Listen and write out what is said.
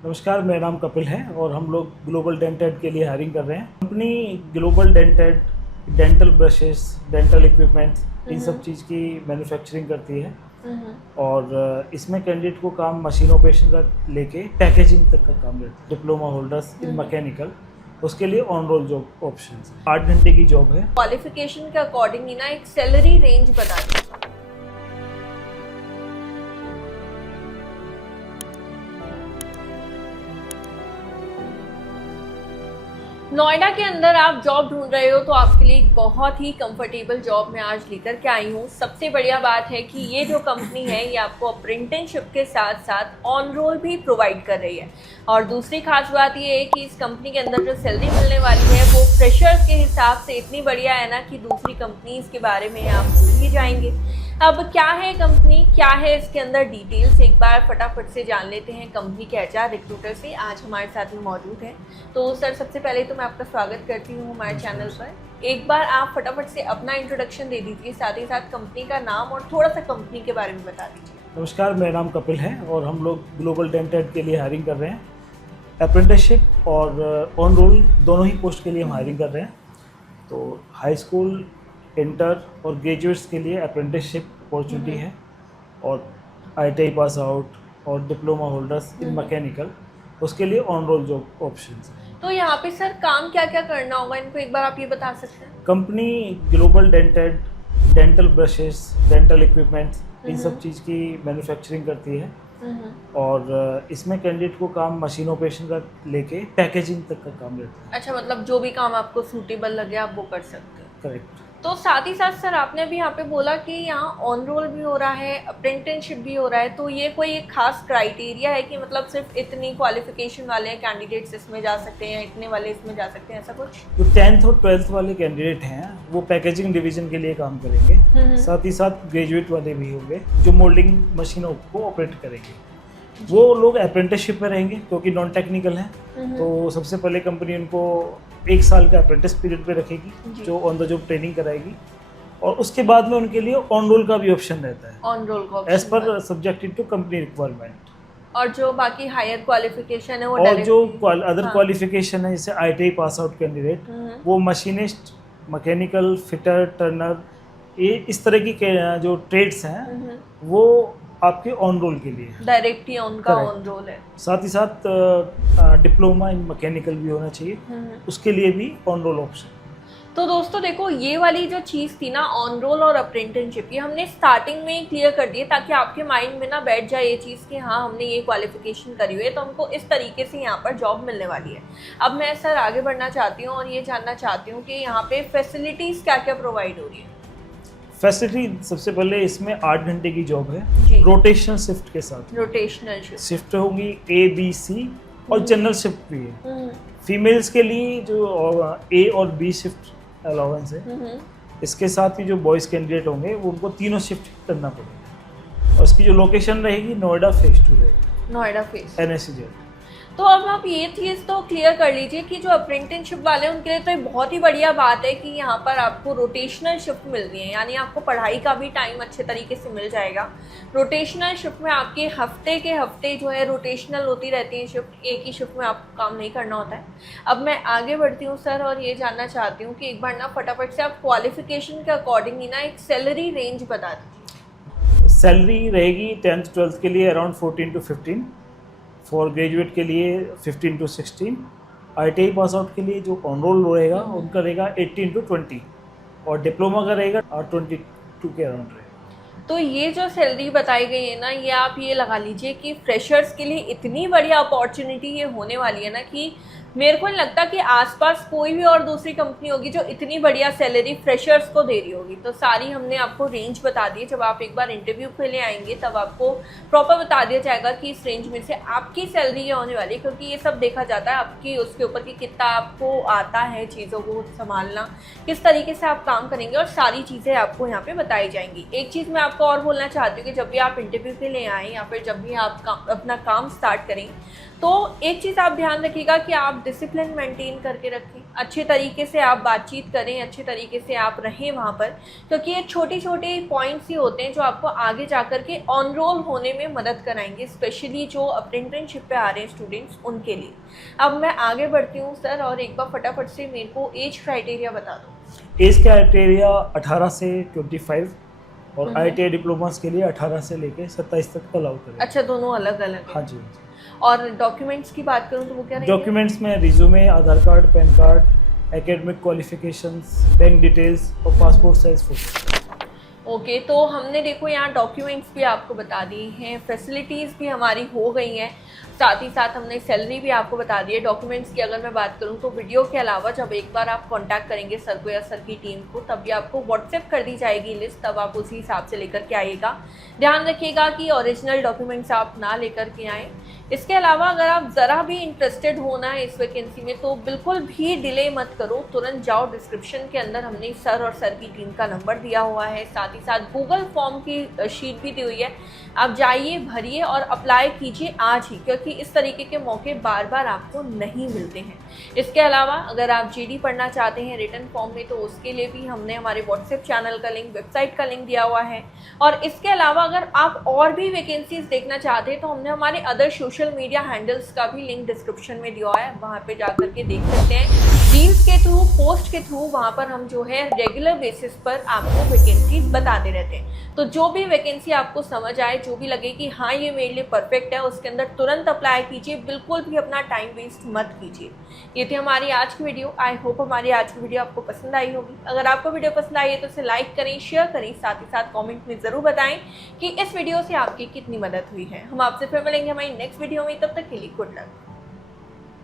नमस्कार, मेरा नाम कपिल है और हम लोग ग्लोबल डेंटेड के लिए हायरिंग कर रहे हैं। Company global dented dental brushes, dental equipments, इन सब चीज़ की मैन्युफैक्चरिंग करती है। और इसमें कैंडिडेट को काम मशीन ऑपरेशन का लेके पैकेजिंग तक का काम रहता है। डिप्लोमा होल्डर्स इन मैकेनिकल, उसके लिए ऑन रोल जॉब ऑप्शन है। 8 घंटे की जॉब है। क्वालिफिकेशन के अकॉर्डिंग ही ना एक सैलरी रेंज बता दीजिए। नोएडा के अंदर आप जॉब ढूंढ रहे हो तो आपके लिए एक बहुत ही कंफर्टेबल जॉब मैं आज लेकर के आई हूँ। सबसे बढ़िया बात है कि ये जो कंपनी है ये आपको अप्रेंटिसशिप के साथ साथ ऑन रोल भी प्रोवाइड कर रही है। और दूसरी खास बात ये है कि इस कंपनी के अंदर जो सैलरी मिलने वाली है वो फ्रेशर्स के हिसाब से इतनी बढ़िया है ना कि दूसरी कंपनीज के बारे में आप भूल ही जाएंगे। अब क्या है कंपनी, क्या है इसके अंदर डिटेल्स, एक बार फटाफट से जान लेते हैं कंपनी के एचआर रिक्रूटर से। आज हमारे साथ में मौजूद है। तो सर, सबसे पहले तो मैं आपका स्वागत करती हूँ हमारे चैनल पर। एक बार आप फटाफट से अपना इंट्रोडक्शन दे दीजिए, साथ ही साथ कंपनी का नाम और थोड़ा सा कंपनी के बारे में बता दीजिए। नमस्कार, मेरा नाम कपिल है और हम लोग ग्लोबल डेंटेड के लिए हायरिंग कर रहे हैं। अप्रेंटिसशिप और ऑन रोल दोनों ही पोस्ट के लिए हम हायरिंग कर रहे हैं। तो हाई स्कूल, इंटर और ग्रेजुएट्स के लिए अप्रेंटिसशिप अपॉर्चुनिटी है, और ITI पास आउट और डिप्लोमा होल्डर्स इन मैकेनिकल, उसके लिए ऑन रोल जॉब ऑप्शन है। तो यहाँ पे सर काम क्या क्या करना होगा इनको एक बार आप ये बता सकते हैं? Company global dented dental brushes, dental equipments, इन सब चीज़ की मैन्युफैक्चरिंग करती है। और इसमें कैंडिडेट को काम मशीन ऑपरेशन का लेके पैकेजिंग तक का काम रहता है। अच्छा, मतलब जो भी काम आपको सूटेबल लगे आप वो कर सकते हैं। करेक्ट। तो साथ ही साथ सर आपने भी यहाँ पे बोला कि यहाँ ऑन रोल भी हो रहा है, अप्रेंटिसशिप भी हो रहा है, तो ये कोई एक खास क्राइटेरिया है कि मतलब सिर्फ इतनी क्वालिफिकेशन वाले कैंडिडेट्स इसमें जा सकते हैं या इतने वाले इसमें जा सकते हैं, ऐसा कुछ? जो 10th और 12th वाले कैंडिडेट हैं वो पैकेजिंग डिवीजन के लिए काम करेंगे। साथ ही साथ ग्रेजुएट वाले भी होंगे जो मोल्डिंग मशीनों को ऑपरेट करेंगे। वो लोग अप्रेंटिसशिप में रहेंगे क्योंकि नॉन टेक्निकल हैं। तो सबसे पहले कंपनी उनको 1 साल का अप्रेंटिस पीरियड पे रखेगी जो ऑन द जॉब ट्रेनिंग कराएगी, और उसके बाद में उनके लिए ऑन रोल का भी ऑप्शन रहता है, ऑन रोल का as per subjected to company requirement. और जो बाकी हायर क्वालिफिकेशन है वो और जो अदर क्वालिफिकेशन है, जैसे ITI पास आउट कैंडिडेट, वो मशीनिस्ट, मैकेनिकल, फिटर, टर्नर, ये इस तरह की जो ट्रेड्स हैं वो आपके ऑन रोल के लिए डायरेक्ट ही उनका ऑन रोल है। साथ ही साथ डिप्लोमा इन मैकेनिकल भी होना चाहिए, उसके लिए भी ऑन रोल ऑप्शन। तो दोस्तों देखो, ये वाली जो चीज़ थी ना ऑन रोल और अप्रेंटिसशिप, ये हमने स्टार्टिंग में ही क्लियर कर दिए ताकि आपके माइंड में ना बैठ जाए ये चीज़ कि हाँ हमने ये क्वालिफिकेशन करी हुई है तो हमको इस तरीके से यहाँ पर जॉब मिलने वाली है। अब मैं सर आगे बढ़ना चाहती हूँ और ये जानना चाहती हूँ कि यहाँ पे फैसिलिटीज़ क्या क्या प्रोवाइड हो रही है? फैसिलिटी सबसे पहले इसमें 8 घंटे की जॉब है, रोटेशनल शिफ्ट के साथ। रोटेशनल शिफ्ट होगी A, B, C और जनरल शिफ्ट भी है। फीमेल्स के लिए जो A और B शिफ्ट अलाउंस है। इसके साथ ही जो बॉयज कैंडिडेट होंगे वो उनको तीनों शिफ्ट करना पड़ेगा। और इसकी जो लोकेशन रहेगी नोएडा फेज 2 रहेगी, नोएडा फेज NSEZ। तो अब आप ये चीज़ तो क्लियर कर लीजिए कि जो अप्रेंटिसशिप वाले हैं उनके लिए तो ये बहुत ही बढ़िया बात है कि यहाँ पर आपको रोटेशनल शिफ्ट मिल रही है, यानी आपको पढ़ाई का भी टाइम अच्छे तरीके से मिल जाएगा। रोटेशनल शिफ्ट में आपके हफ्ते के हफ्ते जो है रोटेशनल होती रहती है शिफ्ट, एक ही शिफ्ट में आपको काम नहीं करना होता है। अब मैं आगे बढ़ती हूँ सर और ये जानना चाहती हूँ कि एक बार ना फटाफट से आप क्वालिफिकेशन के अकॉर्डिंग ही ना एक सैलरी रेंज बता दीजिए। सैलरी रहेगी 10th 12th के लिए अराउंड 14 to 15, फॉर ग्रेजुएट के लिए 15 to 16, ITI पास आउट के लिए जो ऑन रोल रहेगा उनका रहेगा 18 to 20, और डिप्लोमा का रहेगा 22 के अराउंड रहेगा। तो ये जो सैलरी बताई गई है ना, ये आप ये लगा लीजिए कि फ्रेशर्स के लिए इतनी बढ़िया अपॉर्चुनिटी ये होने वाली है ना कि मेरे को नहीं लगता कि आसपास कोई भी और दूसरी कंपनी होगी जो इतनी बढ़िया सैलरी फ्रेशर्स को दे रही होगी। तो सारी हमने आपको रेंज बता दी है। जब आप एक बार इंटरव्यू के लिए आएंगे तब आपको प्रॉपर बता दिया जाएगा कि इस रेंज में से आपकी सैलरी ये होने वाली है, क्योंकि ये सब देखा जाता है आपकी उसके ऊपर कि कितना आपको आता है चीज़ों को संभालना, किस तरीके से आप काम करेंगे, और सारी चीज़ें आपको यहाँ पर बताई जाएंगी। एक चीज़ मैं आपको और बोलना चाहती हूँ कि जब भी आप इंटरव्यू के लिए आएँ या फिर जब भी आप अपना काम स्टार्ट करें तो एक चीज़ आप ध्यान रखिएगा कि आप आप डिसिप्लिन मेंटेन करके रखें, अच्छे तरीके से आप बातचीत करें, अच्छे तरीके से आप रहें वहाँ पर, क्योंकि ये छोटे छोटे पॉइंट्स ही होते हैं जो आपको आगे जा कर के ऑन रोल होने में मदद कराएंगे, स्पेशली जो अप्रेंटिसशिप पे आ रहे हैं स्टूडेंट्स उनके लिए। अब मैं आगे बढ़ती हूँ सर, और एक बार फटाफट से मेरे को एज क्राइटेरिया बता दो। एज क्राइटेरिया 18 से 25 और ITI डिप्लोमास के लिए 18 से लेके 27 तक अलाउ करें। अच्छा, दोनों अलग अलग है। हाँ जी। और डॉक्यूमेंट्स की बात करूँ तो वो क्या रहेंगे? डॉक्यूमेंट्स में resume, Aadhaar card, PAN card, academic qualifications, bank details और पासपोर्ट साइज फोटो। ओके, तो हमने देखो यहाँ डॉक्यूमेंट्स भी आपको बता दिए हैं, फैसिलिटीज़ भी हमारी हो गई हैं, साथ ही साथ हमने सैलरी भी आपको बता दी है। डॉक्यूमेंट्स की अगर मैं बात करूँ तो वीडियो के अलावा जब एक बार आप कांटेक्ट करेंगे सर को या सर की टीम को, तब भी आपको व्हाट्सएप कर दी जाएगी लिस्ट, तब आप उसी हिसाब से लेकर के आइएगा। ध्यान रखिएगा कि ओरिजिनल डॉक्यूमेंट्स आप ना लेकर के आएँ। इसके अलावा अगर आप ज़रा भी इंटरेस्टेड होना है इस वैकेंसी में तो बिल्कुल भी डिले मत करो, तुरंत जाओ। डिस्क्रिप्शन के अंदर हमने सर और सर की टीम का नंबर दिया हुआ है, साथ ही साथ गूगल फॉर्म की शीट भी दी हुई है। आप जाइए, भरिए और अप्लाई कीजिए आज ही, क्योंकि इस तरीके के मौके बार बार आपको नहीं मिलते हैं। इसके अलावा अगर आप GD पढ़ना चाहते हैं रिटन फॉर्म में, तो उसके लिए भी हमने हमारे व्हाट्सएप चैनल का लिंक, वेबसाइट का लिंक दिया हुआ है। और इसके अलावा अगर आप और भी वैकेंसीज देखना चाहते हैं तो हमने हमारे अदर सोशल मीडिया हैंडल्स का भी लिंक डिस्क्रिप्शन में दिया है, वहाँ पे जाकर के देख सकते हैं। रील्स के थ्रू, पोस्ट के थ्रू वहाँ पर हम जो है रेगुलर बेसिस पर आपको वैकेंसी बताते रहते हैं। तो जो भी वैकेंसी आपको समझ आए, जो भी लगे कि हाँ ये मेरे लिए परफेक्ट है, उसके अंदर तुरंत अप्लाई कीजिए, बिल्कुल भी अपना टाइम वेस्ट मत कीजिए। ये थी हमारी आज की वीडियो। आई होप हमारी आज की वीडियो आपको पसंद आई होगी। अगर आपको वीडियो पसंद आई है तो इसे लाइक करें, शेयर करें, साथ ही साथ कॉमेंट में ज़रूर बताएं कि इस वीडियो से आपकी कितनी मदद हुई है। हम आपसे फिर मिलेंगे हमारी नेक्स्ट वीडियो में, तब तक के लिए गुड लक।